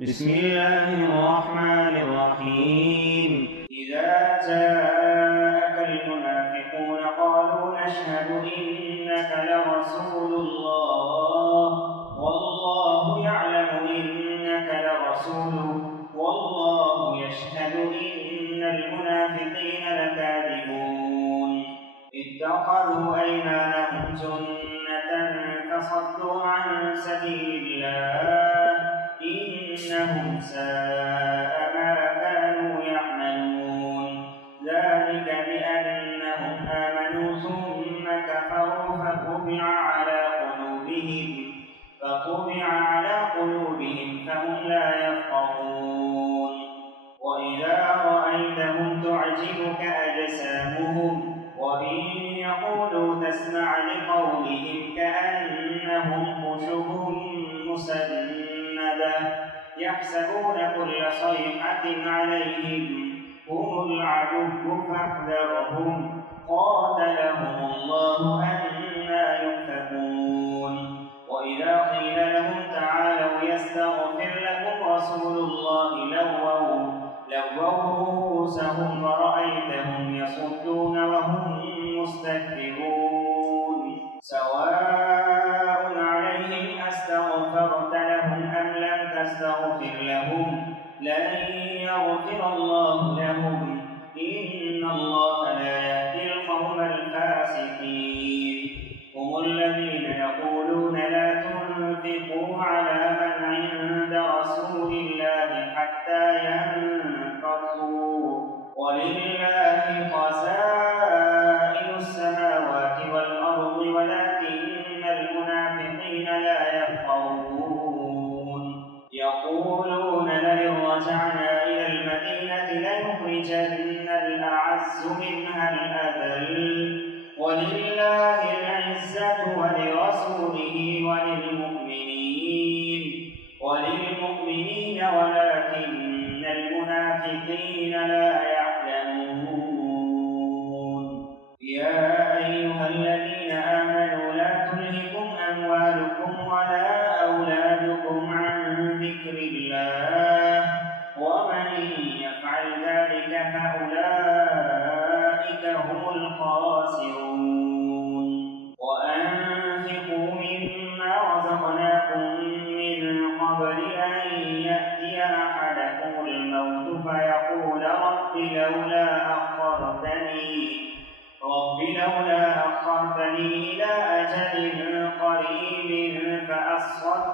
بسم الله الرحمن الرحيم. إذا جاءك المنافقون قالوا نشهد إنك لرسول الله والله يعلم إنك لرسوله والله يشهد إن المنافقين لكاذبون. اتخذوا أيمانهم جنة فصدوا عن سبيل الله إنهم ساء ما كانوا يعملون. ذلك بأنهم آمنوا ثم كفروا فطبع على قلوبهم فهم لا يفقهون. وإذا رأيتهم تعجبك أجسامهم وإن يقولوا تسمع لقولهم كأنهم خشب مسندة يحسبون كل صيحة عليهم هم العدو فاحذرهم قاتلهم الله أنى يؤفكون. وإذا قيل لهم تعالوا يستغفر لكم رسول الله لووا رؤوسهم ورأيتهم يصدون وهم مستكبرون. سواء عليهم أستغفرت لهم أم لم تستغفر لهم لن يغفر الله لهم إن الله لا يهدي القوم الفاسقين. هم الذين يقولون لا تنفقوا على من عند رسول الله حتى ينفضوا ولله خزائن السماوات والأرض ولكن المنافقين لا يفقهون. يقولون لئن رجعنا إلى المدينة ليخرجن الأعز منها الأذل ولله العزة ولرسوله وللمؤمنين ولكن المنافقين لا يعلمون. يا أيها الذين آمنوا لا تلهكم أموالكم ولا أولادكم عن ذكر الله ومن يفعل ذلك فأولئك هم الخاسرون. وأنفقوا مما رزقناكم من قبل أن يأتي أحدكم الموت فيقول رب لولا أخرتني إلى أجل قريب فأصدق